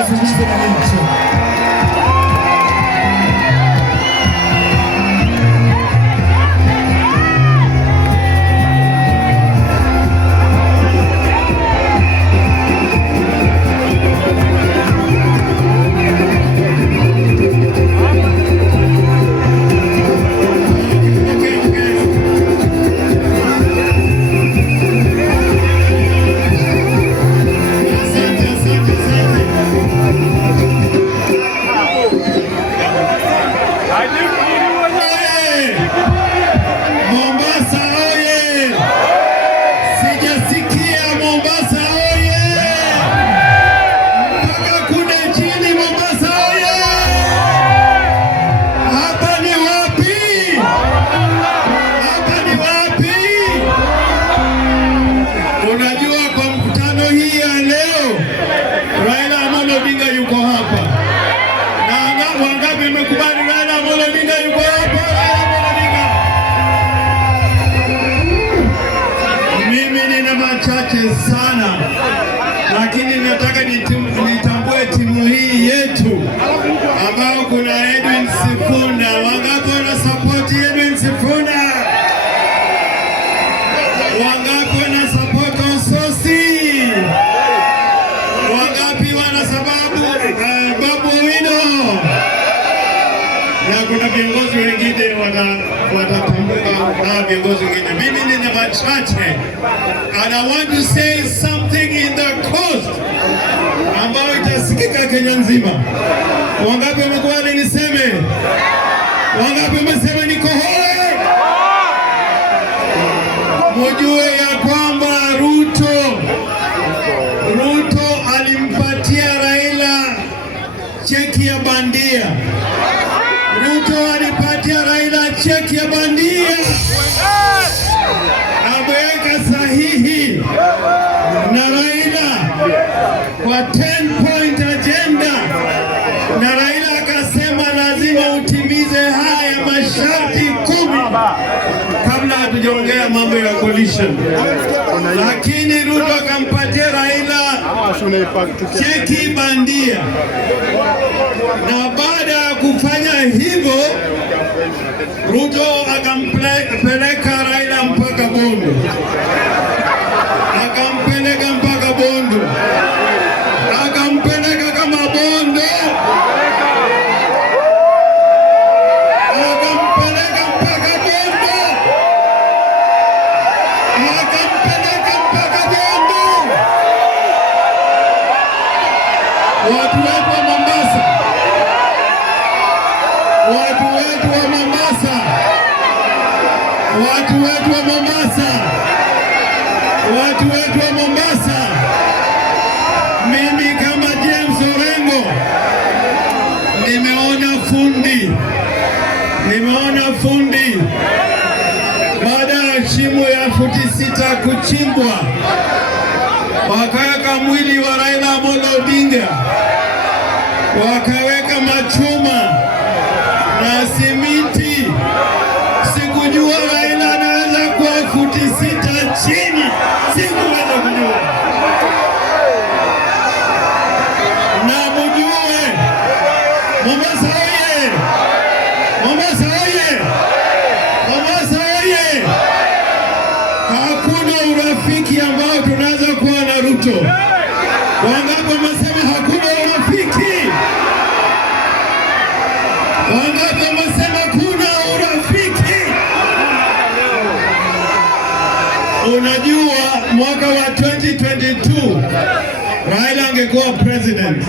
azungumze na nchi. Chache sana, lakini nataka nitambue timu hii yetu ambao kuna Edwin Sifuna. Wangapi wana support Edwin Sifuna? Wangapi wana support Ososi? Wangapi wana sababu Babu Owino? Na kuna viongozi wengine watatambua na viongozi wengine. Mimi ni wachache, and I want to say something in the coast ambayo itasikika Kenya nzima. Wangapi wamekubali niseme? Wangapi wamesema niko hoi? Mujue ya kwamba Ruto alimpatia Raila cheki ya bandia. Ruto alipatia Raila cheki ya bandia, ameweka sahihi na Raila kwa 10-point agenda, na Raila akasema lazima utimize haya masharti 10 kabla hatujaongea mambo ya coalition. Lakini Ruto akampatia Raila cheki bandia, na baada ya kufanya hivyo Ruto akampeleka Raila mpaka Bondo, akampeleka mpaka Bondo, akampeleka kama Bondo, akampeleka mpaka Bondo, akampeleka mpaka Bondo. Watu wetu wa Mombasa, watu wetu wa Mombasa, watu wetu wa Mombasa, watu wetu wa Mombasa, mimi kama James Orengo nimeona fundi baada ya shimo ya futi 6 kuchimbwa, wakaweka mwili wa Raila Amolo Odinga, wakaweka machuma na simiti. Sikujua Raila anaweza kuwa futi 6 chini, sikuweza kujua. Na mjue Mombasa oye! Mombasa oye! Mombasa oye! Hakuna urafiki ambao tunaweza kuwa na Ruto. Wangapi wamesema hakuna urafiki? Wangapi wamesema kuna urafiki? Unajua mwaka wa 2022 Raila angekuwa president.